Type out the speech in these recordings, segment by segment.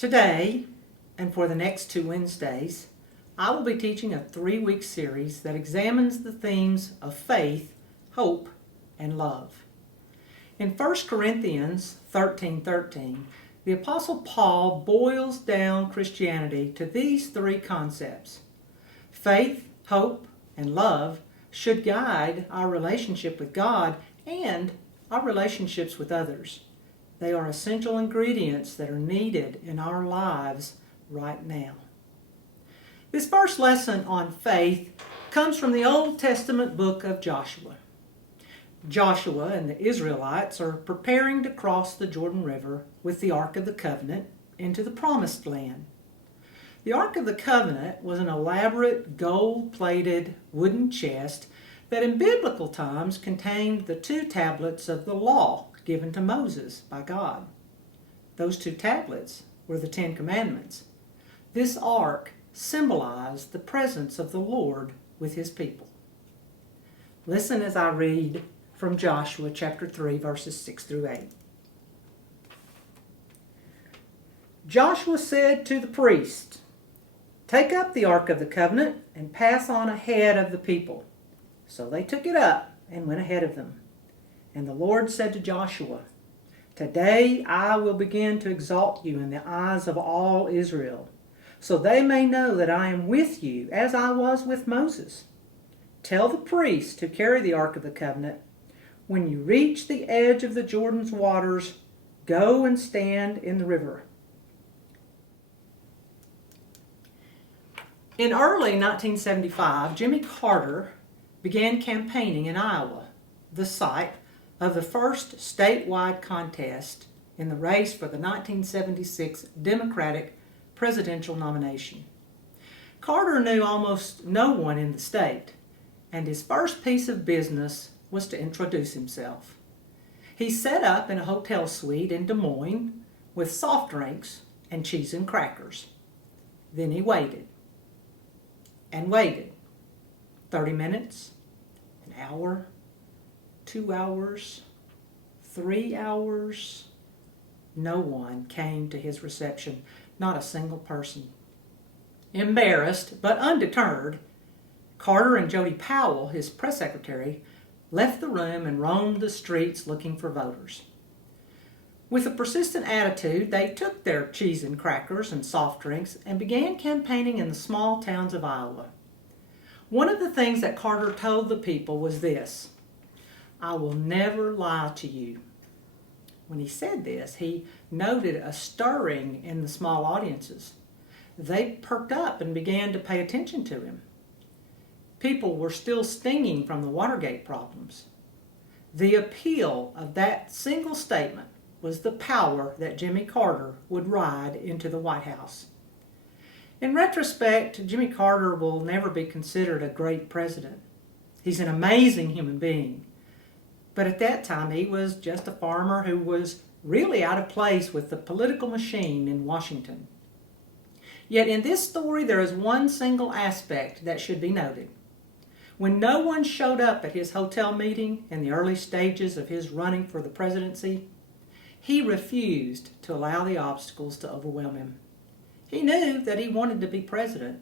Today, and for the next 2 Wednesdays, I will be teaching a 3-week series that examines the themes of faith, hope, and love. In 1 Corinthians 13:13, the Apostle Paul boils down Christianity to these 3 concepts. Faith, hope, and love should guide our relationship with God and our relationships with others. They are essential ingredients that are needed in our lives right now. This first lesson on faith comes from the Old Testament book of Joshua. Joshua and the Israelites are preparing to cross the Jordan River with the Ark of the Covenant into the Promised Land. The Ark of the Covenant was an elaborate gold-plated wooden chest that in biblical times contained the 2 tablets of the law given to Moses by God. Those 2 tablets were the 10 Commandments. This ark symbolized the presence of the Lord with his people. Listen as I read from Joshua chapter 3, verses 6 through 8. Joshua said to the priest, "Take up the Ark of the Covenant and pass on ahead of the people." So they took it up and went ahead of them. And the Lord said to Joshua, "Today I will begin to exalt you in the eyes of all Israel, so they may know that I am with you as I was with Moses. Tell the priests who carry the Ark of the Covenant, when you reach the edge of the Jordan's waters, go and stand in the river." In early 1975, Jimmy Carter began campaigning in Iowa, the site of the first statewide contest in the race for the 1976 Democratic presidential nomination. Carter knew almost no one in the state, and his first piece of business was to introduce himself. He set up in a hotel suite in Des Moines with soft drinks and cheese and crackers. Then he waited and waited. 30 minutes, an hour, 2 hours, 3 hours. No one came to his reception, not a single person. Embarrassed but undeterred, Carter and Jody Powell, his press secretary, left the room and roamed the streets looking for voters. With a persistent attitude, they took their cheese and crackers and soft drinks and began campaigning in the small towns of Iowa. One of the things that Carter told the people was this: "I will never lie to you." When he said this, he noted a stirring in the small audiences. They perked up and began to pay attention to him. People were still stinging from the Watergate problems. The appeal of that single statement was the power that Jimmy Carter would ride into the White House. In retrospect, Jimmy Carter will never be considered a great president. He's an amazing human being. But at that time, he was just a farmer who was really out of place with the political machine in Washington. Yet in this story, there is one single aspect that should be noted. When no one showed up at his hotel meeting in the early stages of his running for the presidency, he refused to allow the obstacles to overwhelm him. He knew that he wanted to be president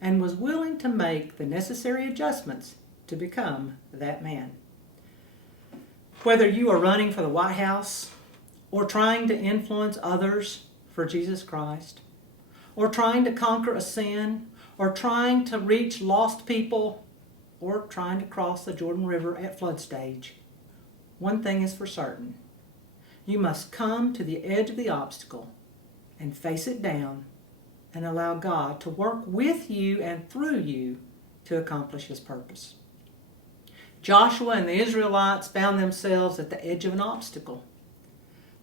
and was willing to make the necessary adjustments to become that man. Whether you are running for the White House, or trying to influence others for Jesus Christ, or trying to conquer a sin, or trying to reach lost people, or trying to cross the Jordan River at flood stage, one thing is for certain: you must come to the edge of the obstacle and face it down and allow God to work with you and through you to accomplish his purpose. Joshua and the Israelites found themselves at the edge of an obstacle.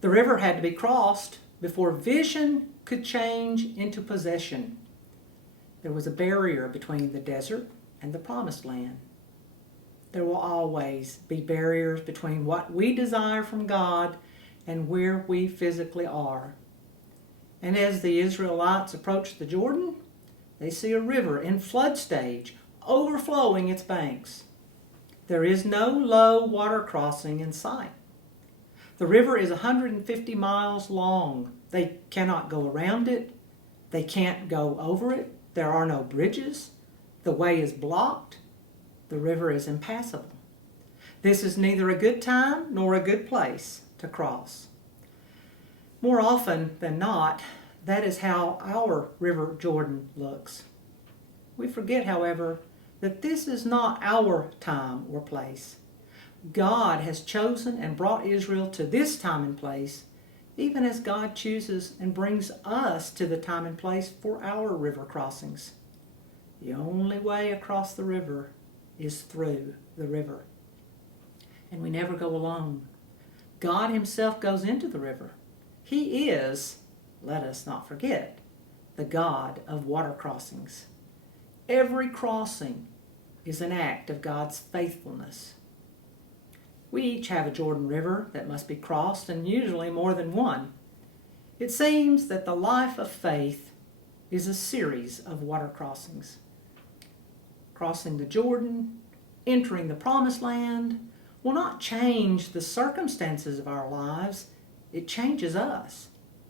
The river had to be crossed before vision could change into possession. There was a barrier between the desert and the Promised Land. There will always be barriers between what we desire from God and where we physically are. And as the Israelites approach the Jordan, they see a river in flood stage, overflowing its banks. There is no low water crossing in sight. The river is 150 miles long. They cannot go around it. They can't go over it. There are no bridges. The way is blocked. The river is impassable. This is neither a good time nor a good place to cross. More often than not, that is how our River Jordan looks. We forget, however, that this is not our time or place. God has chosen and brought Israel to this time and place, even as God chooses and brings us to the time and place for our river crossings. The only way across the river is through the river. And we never go alone. God himself goes into the river. He is, let us not forget, the God of water crossings. Every crossing is an act of God's faithfulness. We each have a Jordan River that must be crossed, and usually more than one. It seems that the life of faith is a series of water crossings. Crossing the Jordan, entering the Promised Land, will not change the circumstances of our lives. It changes us,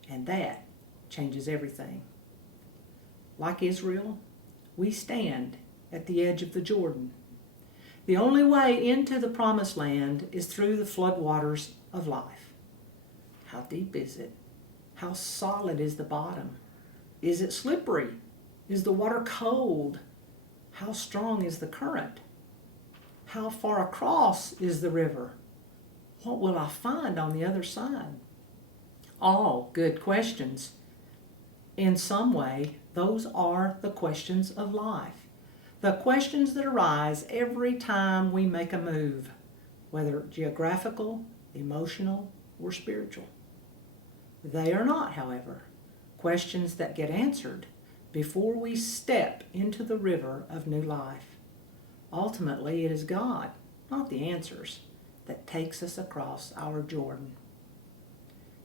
and that changes everything. Like Israel, we stand at the edge of the Jordan. The only way into the Promised Land is through the floodwaters of life. How deep is it? How solid is the bottom? Is it slippery? Is the water cold? How strong is the current? How far across is the river? What will I find on the other side? All good questions. In some way, those are the questions of life. The questions that arise every time we make a move, whether geographical, emotional, or spiritual. They are not, however, questions that get answered before we step into the river of new life. Ultimately, it is God, not the answers, that takes us across our Jordan.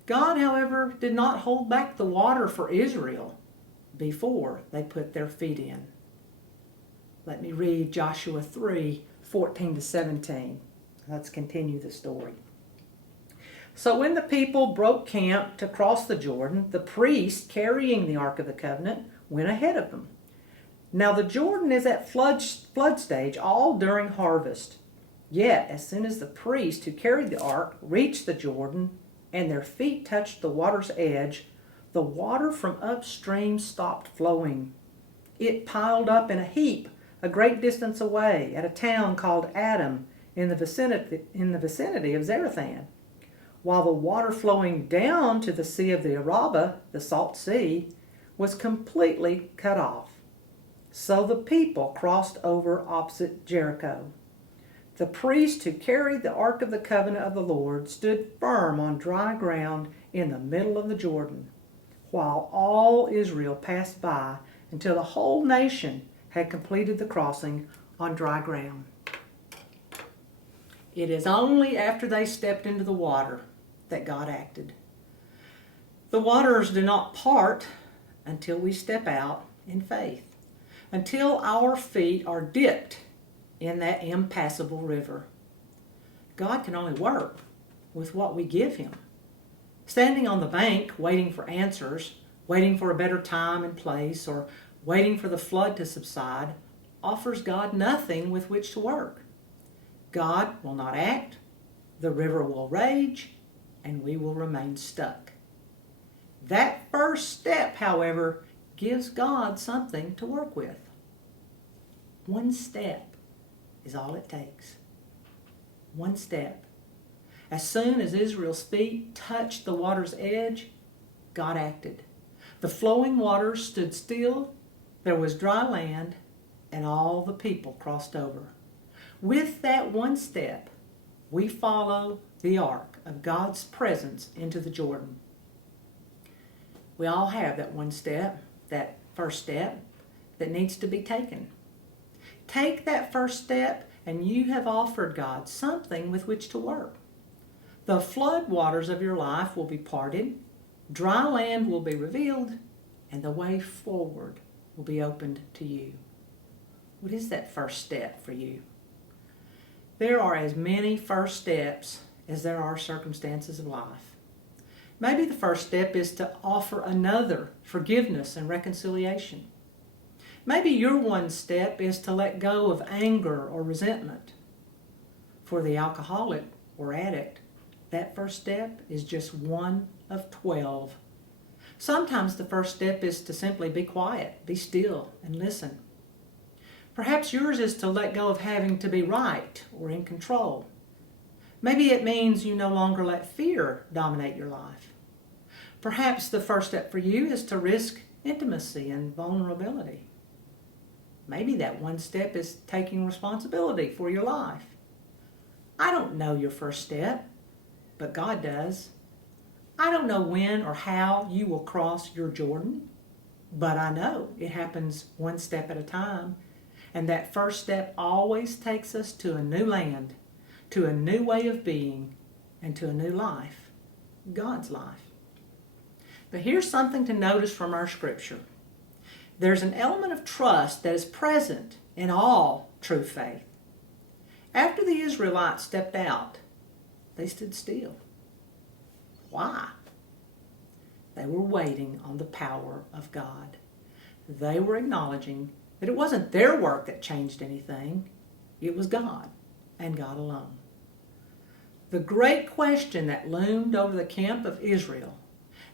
God, however, did not hold back the water for Israel before they put their feet in. Let me read Joshua 3:14-17. Let's continue the story. So when the people broke camp to cross the Jordan, the priest carrying the Ark of the Covenant went ahead of them. Now the Jordan is at flood stage all during harvest. Yet as soon as the priest who carried the ark reached the Jordan and their feet touched the water's edge, the water from upstream stopped flowing. It piled up in a heap a great distance away at a town called Adam in the vicinity of Zarethan, while the water flowing down to the Sea of the Arabah, the Salt Sea, was completely cut off. So the people crossed over opposite Jericho. The priest who carried the Ark of the Covenant of the Lord stood firm on dry ground in the middle of the Jordan, while all Israel passed by until the whole nation had completed the crossing on dry ground. It is only after they stepped into the water that God acted. The waters do not part until we step out in faith, until our feet are dipped in that impassable river. God can only work with what we give him. Standing on the bank waiting for answers, waiting for a better time and place, or waiting for the flood to subside, offers God nothing with which to work. God will not act, the river will rage, and we will remain stuck. That first step, however, gives God something to work with. One step is all it takes. One step. As soon as Israel's feet touched the water's edge, God acted. The flowing waters stood still, there was dry land, and all the people crossed over. With that one step, we follow the ark of God's presence into the Jordan. We all have that one step, that first step, that needs to be taken. Take that first step, and you have offered God something with which to work. The flood waters of your life will be parted, dry land will be revealed, and the way forward will be opened to you. What is that first step for you? There are as many first steps as there are circumstances of life. Maybe the first step is to offer another forgiveness and reconciliation. Maybe your one step is to let go of anger or resentment. For the alcoholic or addict, that first step is just one of 12. Sometimes the first step is to simply be quiet, be still, and listen. Perhaps yours is to let go of having to be right or in control. Maybe it means you no longer let fear dominate your life. Perhaps the first step for you is to risk intimacy and vulnerability. Maybe that one step is taking responsibility for your life. I don't know your first step, but God does. I don't know when or how you will cross your Jordan, but I know it happens one step at a time. And that first step always takes us to a new land, to a new way of being, and to a new life, God's life. But here's something to notice from our scripture. There's an element of trust that is present in all true faith. After the Israelites stepped out, they stood still. Why? They were waiting on the power of God. They were acknowledging that it wasn't their work that changed anything. It was God, and God alone. The great question that loomed over the camp of Israel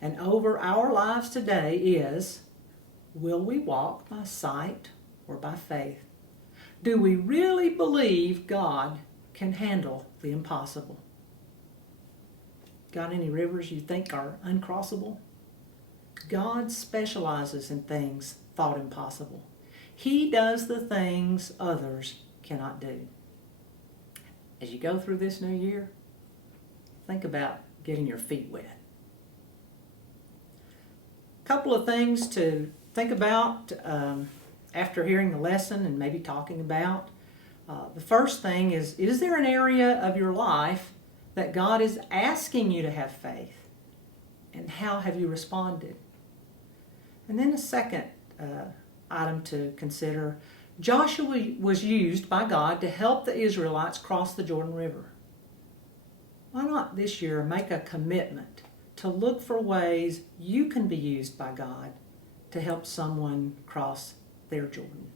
and over our lives today is, will we walk by sight or by faith? Do we really believe God can handle the impossible? Got any rivers you think are uncrossable? God specializes in things thought impossible. He does the things others cannot do. As you go through this new year, think about getting your feet wet. A couple of things to think about after hearing the lesson and maybe talking about. The first thing is there an area of your life that God is asking you to have faith? And how have you responded? And then a second item to consider, Joshua was used by God to help the Israelites cross the Jordan River. Why not this year make a commitment to look for ways you can be used by God to help someone cross their Jordan?